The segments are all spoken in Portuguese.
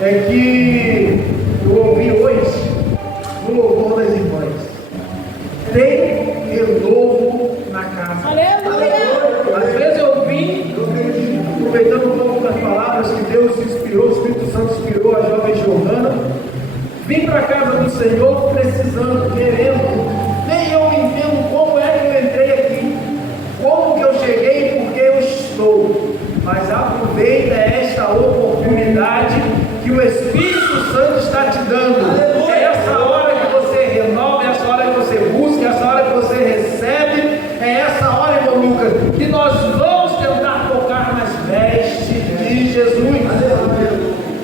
é que eu ouvi hoje no louvor das irmãs. Tem renovo na casa. Aleluia! Às vezes eu vim, aproveitando um pouco das palavras que Deus inspirou, o Espírito Santo inspirou a jovem Giovana, vim para a casa do Senhor precisando, querendo, nem eu entendo como é que eu entrei aqui, como que eu cheguei e por que eu estou, mas aproveita esta oportunidade que o Espírito Santo está te dando. É essa hora que você renova, é essa hora que você busca, é essa hora que você recebe, é essa hora, irmão Lucas, que nós vamos tentar tocar nas vestes de Jesus.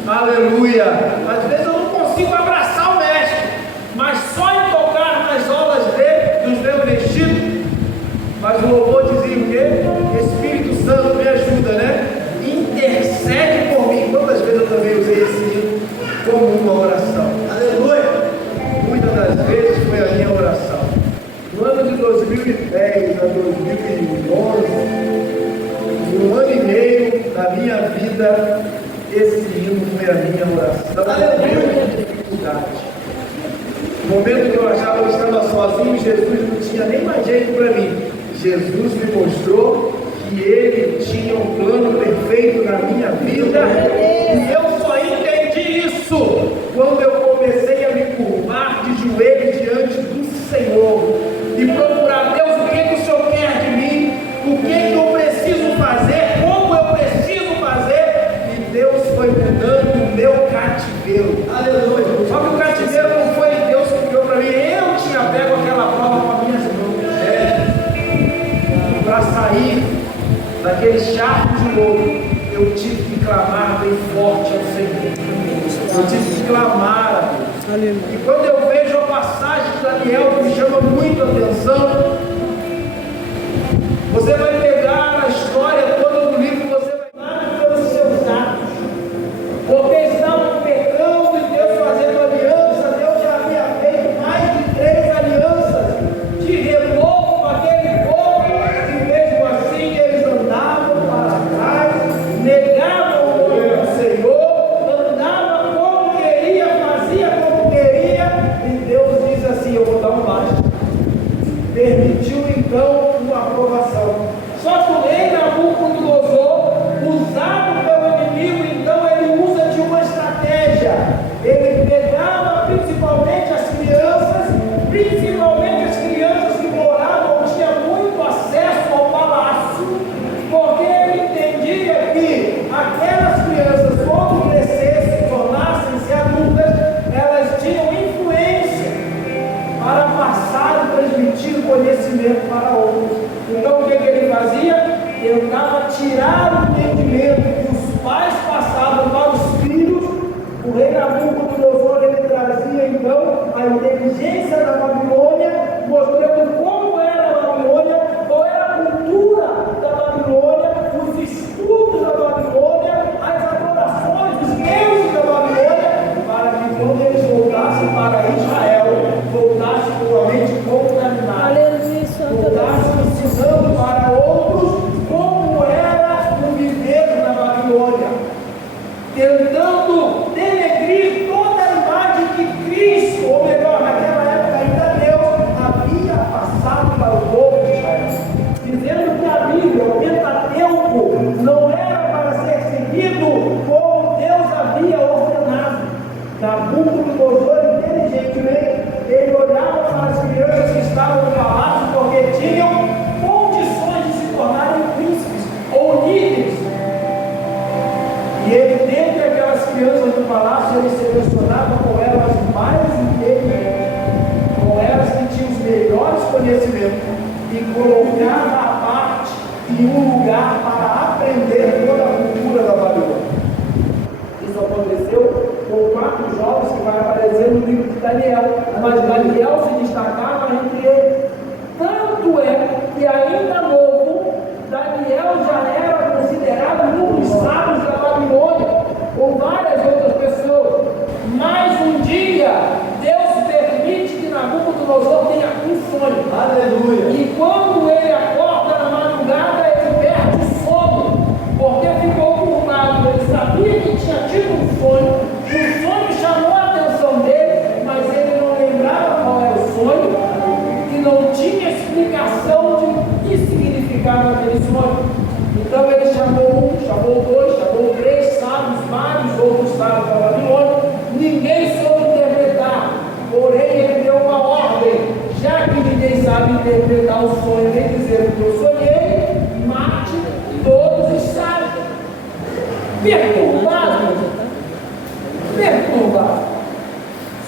Aleluia! Às vezes eu não consigo abraçar o mestre, mas só em tocar nas obras dele, nos meus vestidos. Mas o louvor dizia o quê? Espírito Santo me ajuda, né? Intercede por mim. Quantas vezes eu também usei esse hino como uma oração? Aleluia! Muitas das vezes foi a minha oração. No ano de 2010 a 2011, um ano e meio da minha vida, esse hino foi a minha oração. Aleluia! Dificuldade. No momento que eu achava que eu estava sozinho, Jesus não tinha nem mais jeito para mim. Jesus me mostrou que Ele tinha um plano perfeito na minha vida, e eu só entendi isso quando eu comecei a me curvar de joelhos diante do Senhor e procurar: Deus, o que o Senhor quer de mim? O que eu preciso fazer? Como eu preciso fazer? E Deus foi mudando o meu cativeiro. Aleluia! Só que o cativeiro não foi Deus que criou para mim. Eu tinha pego aquela prova com as minhas mãos para sair daquele charco de lodo. Eu tive que clamar bem forte ao Senhor. Eu tive que clamar a Deus. Aleluia. E quando eu vejo a passagem de Daniel, que me chama muito a atenção, você vai pegar a história toda do livro, você vai dar pelos seus atos, porque estavam pecando e Deus fazendo aliança. Deus já havia feito mais de 3 alianças de renovo com aquele povo, e mesmo assim eles andavam para trás, negavam o Senhor, andavam como queria, fazia como queria, e Deus diz assim: eu vou dar um basta. Permitiu então uma aprovação. Só que o rei Nabucodonosor, usado pelo inimigo, então ele usa de uma estratégia. Ele pegava principalmente as crianças que moravam, tinha muito acesso ao palácio, porque ele entendia que aquelas crianças, quando crescessem, tornassem-se adultas, elas tinham influência para passar e transmitir conhecimento para outros. Então o que ele fazia? Tentava tirar o entendimento que os pais passavam para os filhos. O rei Nabucodonosor, ele trazia então a inteligência da Babilônia, mostrando como era a Babilônia, qual era a cultura da Babilônia, os estudos da Babilônia, as adorações dos deuses da Babilônia, para que quando eles voltassem para Israel, voltassem totalmente contaminados, voltassem ensinando para outros como era o viver na Babilônia, tentando denegrir toda a imagem que Cristo, ou melhor, naquela época ainda Deus, havia passado para o povo de Israel, dizendo que a Bíblia, o Pentateuco, não era para ser seguido como Deus havia ordenado. Nabucodonosor, inteligentemente, ele olhava para as crianças que estavam no palácio, porque tinham condições de se tornarem príncipes ou líderes. E ele, dentre aquelas crianças do palácio, perturbado.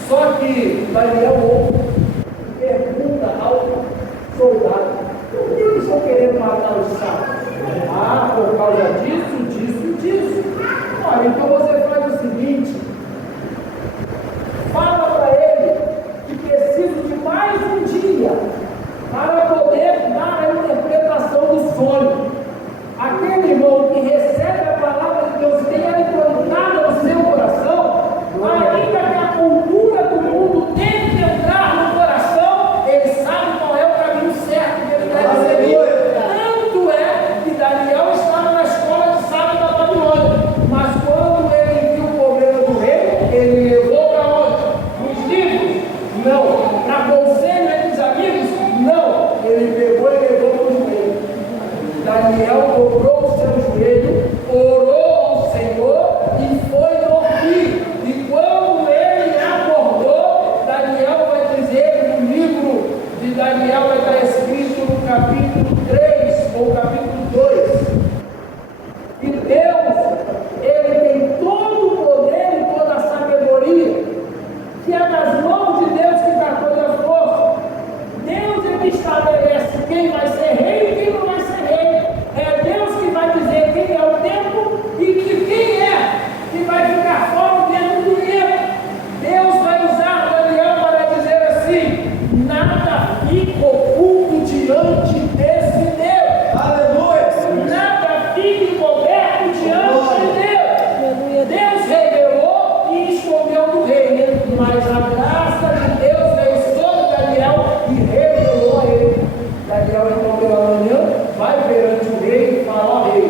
Só que Daniel ouve e pergunta ao soldado: por que eles estão querendo matar os sábios? Ah, por causa disso. Olha, então você faz o seguinte: fala para ele que preciso de mais um dia para poder dar a interpretação do sonho. Aquele irmão que recebe a palavra de Deus e tem ela implantada no seu coração, ainda que a cultura do mundo tente entrar no coração, ele sabe qual é o caminho certo que ele deve seguir. Tanto é que Daniel estava na escola de sábio da Babilônia, mas quando ele viu o problema do rei, ele levou para onde? Nos livros? Não. Para conselho entre os amigos? Não. Ele pegou e levou para os joelhos. Daniel dobrou o seu joelho, orou ao Senhor e foi dormir. E quando ele acordou, Daniel vai dizer, no livro de Daniel vai estar escrito no capítulo 3 ou capítulo 2, que Deus, ele tem todo o poder e toda a sabedoria, que é das mãos de Deus que está toda a força. Deus é que estabelece quem vai ser rei e quem não vai ser rei. É Deus que vai dizer quem é o tempo e de quem é que vai ficar fora dentro do tempo. Deus vai usar Daniel para dizer assim: nada fica oculto diante desse Deus. Aleluia! Nada fica coberto diante de Deus. Deus revelou e escondeu do rei, mas a graça de Deus veio sobre Daniel e revelou a ele. Daniel, então, pela manhã, vai perante o rei e fala: ó rei,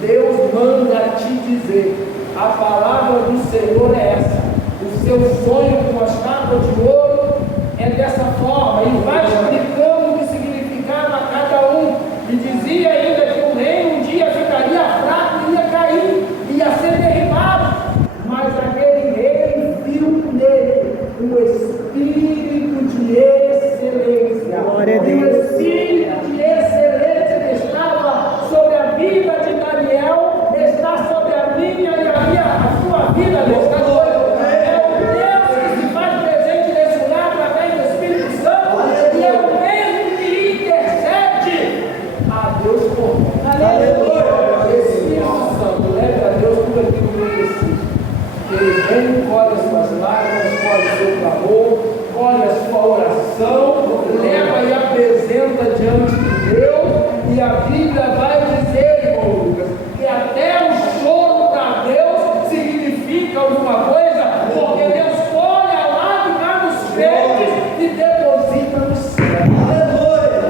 Deus manda te dizer, a palavra do Senhor é essa, o seu sonho com a estátua de ouro é dessa forma, e vai explicando o que significava cada um, e dizia ainda que o rei um dia ficaria fraco, ia cair, ia ser derribado, mas aquele rei viu nele um espírito de excelência. Glória a Deus. O espírito de excelência que estava sobre a vida de Daniel está sobre a minha e a sua vida nesta noite. É o Deus que se faz presente nesse lugar através do Espírito Santo, e é o mesmo que intercede a Deus por nós. Aleluia! Espírito Santo, leve a Deus tudo aquilo que eu preciso. Ele vem, colhe as suas lágrimas, colhe o seu clamor, colhe a sua oração, leva e apresenta diante de Deus, e a Bíblia vai dizer, irmão Lucas, que até o choro para Deus significa alguma coisa, porque Deus colhe a lágrima dos crentes e deposita no céu. Aleluia!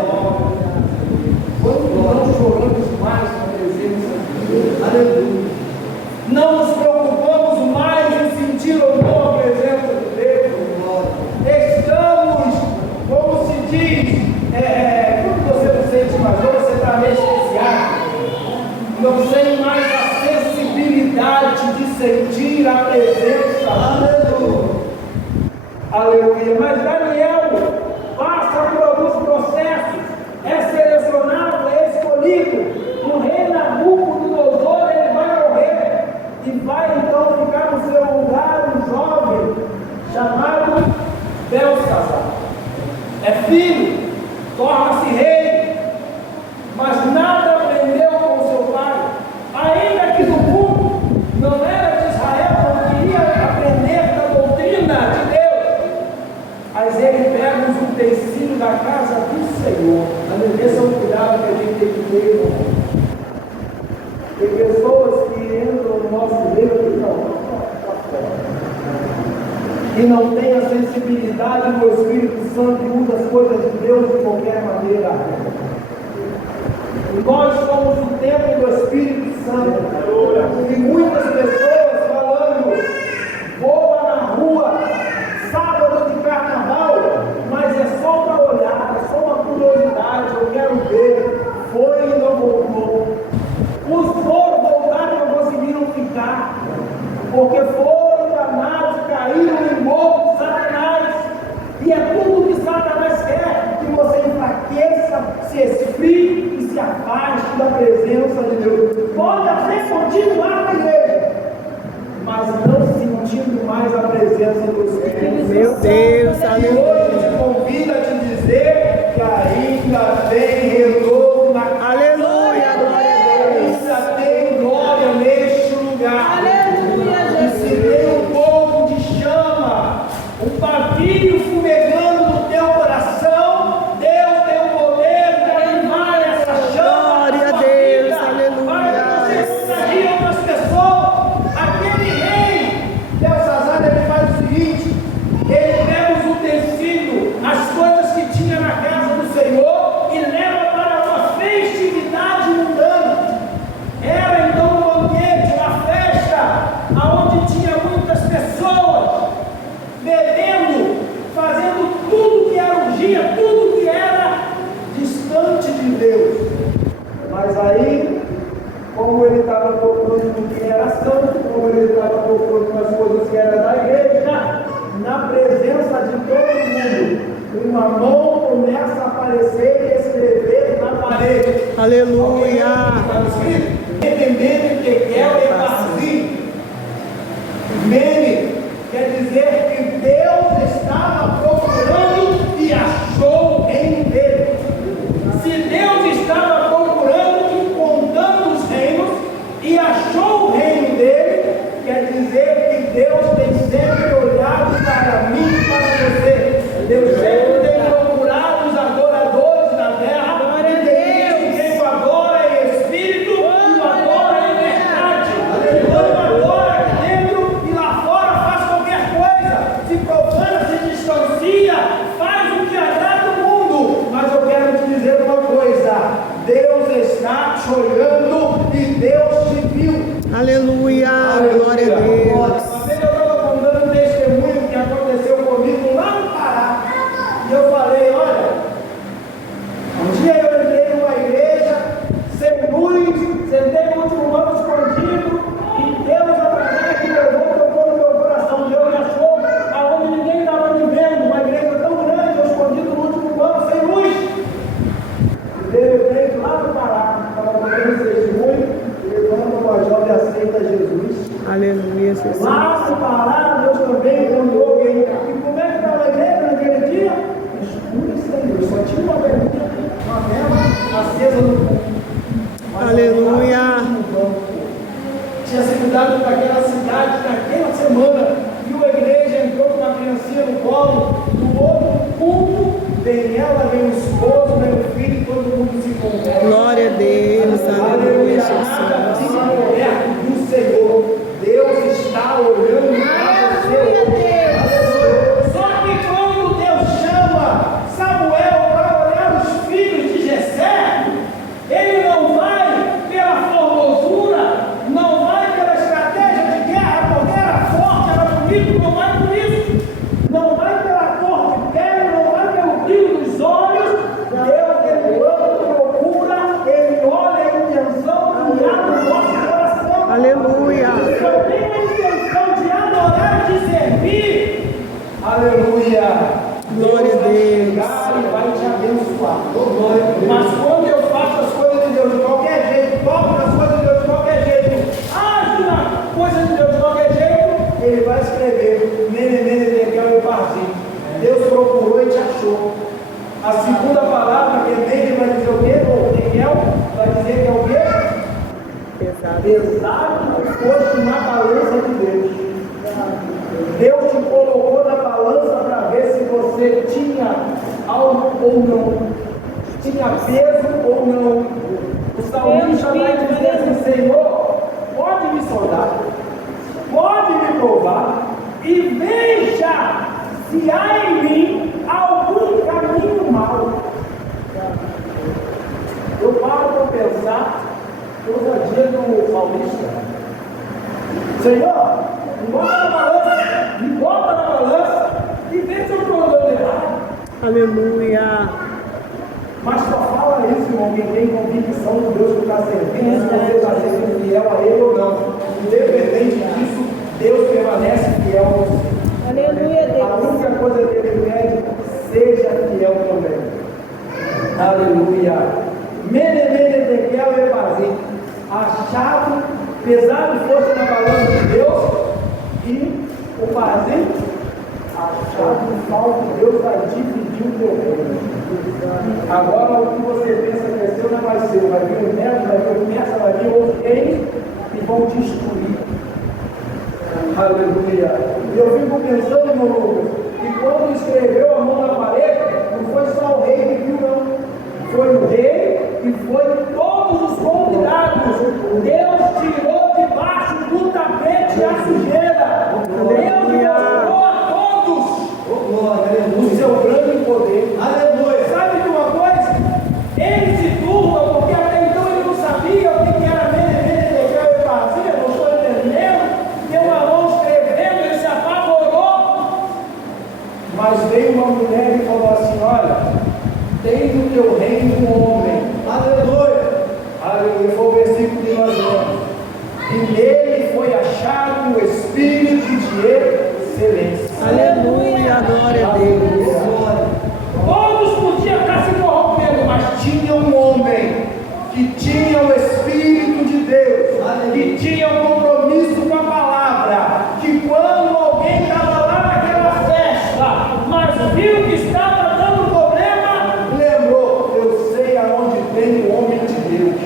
Quando não choramos mais com a presença de Deus, aleluia! Não nos preocupamos mais em sentir ou não a presença de Deus. Estamos, como se diz, quando você não sente mais, ou você está anestesiado, não tem mais a sensibilidade de sentir a presença. Aleluia! Aleluia! Mas Daniel passa por alguns processos, é selecionado, é escolhido. O rei Nabucodonosor, ele vai morrer e vai então ficar no seu lugar um jovem chamado Belsazar. É filho, torna-se rei, mas nada aprendeu com seu pai. Ainda que no mundo não era de Israel, não queria aprender da doutrina de Deus, mas ele pega os utensílios da casa do Senhor. Esse é um cuidado que a gente tem que ter, irmão. Tem pessoas que entram no nosso meio e e não tem a sensibilidade do Espírito Santo e usa as coisas de Deus de qualquer maneira. E nós somos o templo do Espírito Santo. E muitas pessoas falando, voa na rua, sábado de carnaval, mas é só para olhar, é só uma curiosidade, eu quero ver. Foi e não voltou. Os foram voltar e não conseguiram ficar, porque foram enganados, caíram em morro de Satanás. E é tudo que Satanás quer, que você enfraqueça, se esfrie e se afaste da presença de Deus. Pode até continuar na igreja, presença do Espírito. Meu Deus, E hoje aleluia. te convido a te dizer que ainda tem renovo na casa. Aleluia, glória a Deus. Ainda tem glória neste lugar. Aleluia, E se Jesus. tem um fogo de chama, um pavio fumegando no teu coração, Deus tem o poder de animar essa chama. Glória na a tua Deus, vida, aleluia. para que você contagie outras pessoas. Aquele rei, Belsazar, ele faz o seguinte: ele pega os utensílios, as coisas que tinha na casa do Senhor e leva para uma festividade mundana. Era então um banquete, uma festa, onde tinha muitas pessoas bebendo, fazendo tudo que era urgia, tudo que era distante de Deus. Mas aí, como ele estava tocando no que era santo, como ele estava tocando nas coisas que era da igreja, na presença de todo mundo, uma mão começa a aparecer e escrever na parede. Aleluia. Está escrito? Mene, tekel e parsim. Mene quer dizer que Deus estava procurando e achou o reino dele. Se Deus estava procurando e contando os reinos e achou o reino dele, quer dizer que Deus tem sempre olhado para mim e para você. Deus sempre tem procurado os adoradores da terra. Glória a E tem visto quem o adora em espírito e o adora em verdade. Não adora aqui dentro e lá fora faz qualquer coisa. Se profana, se distancia, faz o que agrada o mundo. Mas eu quero te dizer uma coisa: Deus está te olhando e Deus te viu. Aleluia, glória a Deus. Uma vez eu estava contando um testemunho que aconteceu comigo lá no Pará. E eu falei: olha, um dia eu entrei numa igreja, sem luz, sentei no último banco escondido, e Deus, através que levou, tocou no meu coração. Deus me achou aonde ninguém estava me vendo, uma igreja tão grande, eu escondido no último banco, sem luz. E de repente, lá no Pará, estava contando esse testemunho, levando uma jovem aceita Jesus. Aleluia, Jesus. Lá no Pará, Deus também mandou alguém. E como é que estava a igreja naquele dia? Escuro e sem luz. Só tinha uma velinha, uma vela acesa no fundo. Mas Aleluia. tinha se mudado para aquela cidade naquela semana. Viu a igreja, entrou com uma criancinha no colo. No outro culto, vem ela, vem o esposo, vem o filho, e todo mundo se converte. Glória a Deus, aleluia, Jesus. Do Senhor, Deus está olhando para você. Aleluia. Só que quando Deus chama Samuel para olhar os filhos de Jessé, ele não vai pela formosura, não vai pela estratégia de guerra, porque era forte, era bonito, não vai por isso. Não vai pela cor de pele, não vai pelo brilho dos olhos. Deus, ele quando procura, ele olha a intenção que há no nosso coração. Aleluia. Se eu tenho a intenção de adorar e de servir, aleluia. Glória a vai Deus. chegar e vai te abençoar. Mas quando eu faço as coisas de Deus de qualquer jeito, toco nas coisas de Deus de qualquer jeito, ajo na coisa de Deus de qualquer jeito, ele vai escrever Mene, tekel e parsim. Deus procurou e te achou. A segunda palavra, que é Mene, vai dizer o quê? Ou tekel, vai dizer que é o quê? Pesado. Pesado foste na balança de Deus. Deus te colocou na balança para ver se você tinha algo ou não, tinha peso ou não. O salmista vai dizer assim: Senhor, pode me sondar, pode me provar e veja se há em mim algum caminho mau. Eu paro para pensar ousadia do salmista. Senhor, me bota na balança e vê se eu estou andando errado. Aleluia. Mas só fala isso, irmão, quem tem convicção do Deus que está servindo, se você está sendo fiel a Ele ou não. Independente disso, Deus permanece fiel a você. Aleluia, Deus. A única coisa que Ele pede, seja fiel também. Aleluia. Mene, tekel e parsim. A chave, pesado fosse na balança de Deus, e o vazio, achado de falta, Deus vai dividir o teu reino. Agora o que você pensa que é seu não vai ser, vai vir o neto, vai vir o neto, vai vir outro rei e vão destruir. Aleluia. E eu fico pensando, meu Lucas, que quando escreveu a mão na parede, não foi só o rei que viu, não. Foi o rei e foi todos os convidados. Deus tirou debaixo do tapete a sujeira. Deus mostrou a todos o seu grande poder. Aleluia. Sabe de uma coisa? Ele se turba, porque até então ele não sabia o que era Menedekel e fazia, não estou entendendo. Tem uma mão escrevendo, ele se apavorou. Mas veio uma mulher e falou assim: olha, tem no teu reino um homem. Aleluia. Aleluia. Foi o versículo que nós lemos. E nele foi achado o espírito de excelência. Aleluia, glória a Deus. Todos podiam estar se corrompendo, mas tinha um homem que tinha o Espírito de Deus, que tinha um compromisso com a palavra, que quando alguém estava lá naquela festa, mas viu que estava dando problema, lembrou: eu sei aonde tem o homem de Deus.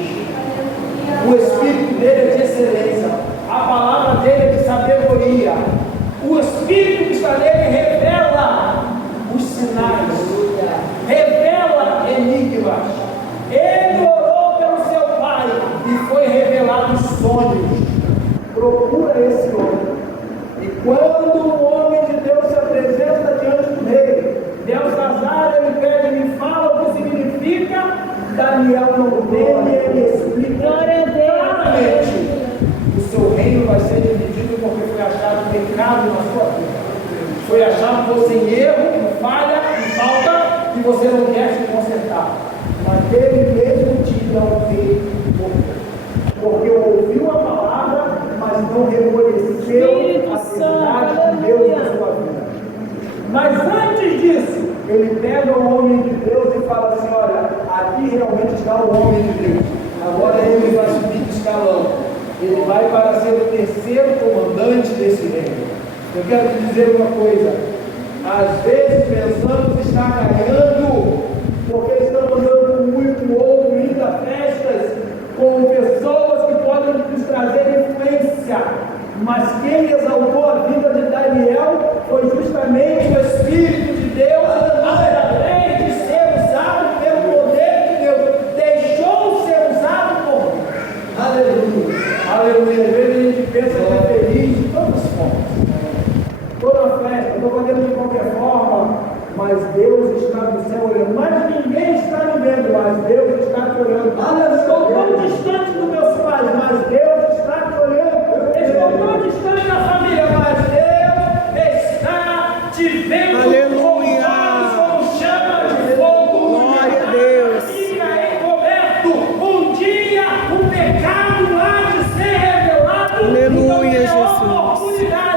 O Espírito dele é de excelência, a palavra dele é de sabedoria. O Espírito que está nele revela os sinais, revela enigmas. Ele orou pelo seu pai e foi revelado os sonhos. Procura esse homem. E quando o homem de Deus se apresenta diante do rei, Belsazar, ele pede: me fala o que significa. Daniel não teme, ele explica claramente: o seu reino vai ser dividido porque foi achado pecado na sua vida. Foi achado você em erro, em falha, em falta, e você não quer se consertar. Naquele mesmo dia o rei morreu, porque ouviu a palavra, mas não reconheceu a verdade de Deus na sua vida. Mas antes disso, ele pega o homem de Deus e fala assim: olha, aqui realmente está o homem de Deus. Agora ele vai subir de escalão. Ele vai para ser o terceiro comandante desse reino. Eu quero te dizer uma coisa: às vezes pensamos estar ganhando, porque estamos andando com muito ouro, indo a festas, com pessoas que podem nos trazer influência. Mas quem exaltou a vida de Daniel foi justamente o Espírito de Deus, através de ser usado pelo poder de Deus. Deixou ser usado por Deus. Aleluia. Aleluia. Às vezes a gente pensa que é feliz de todas formas. Toda festa, estou fazendo de qualquer forma, mas Deus está no céu olhando. Mas ninguém está me vendo, mas Deus está te olhando. Estou tão distante dos meus pais, mas Deus está te olhando. Estou tão distante da família, mas Deus está te vendo. Aleluia. Como chama de fogo. Glória a Deus. Fica encoberto. Um dia o pecado há de ser revelado. Aleluia, então, Jesus. oportunidade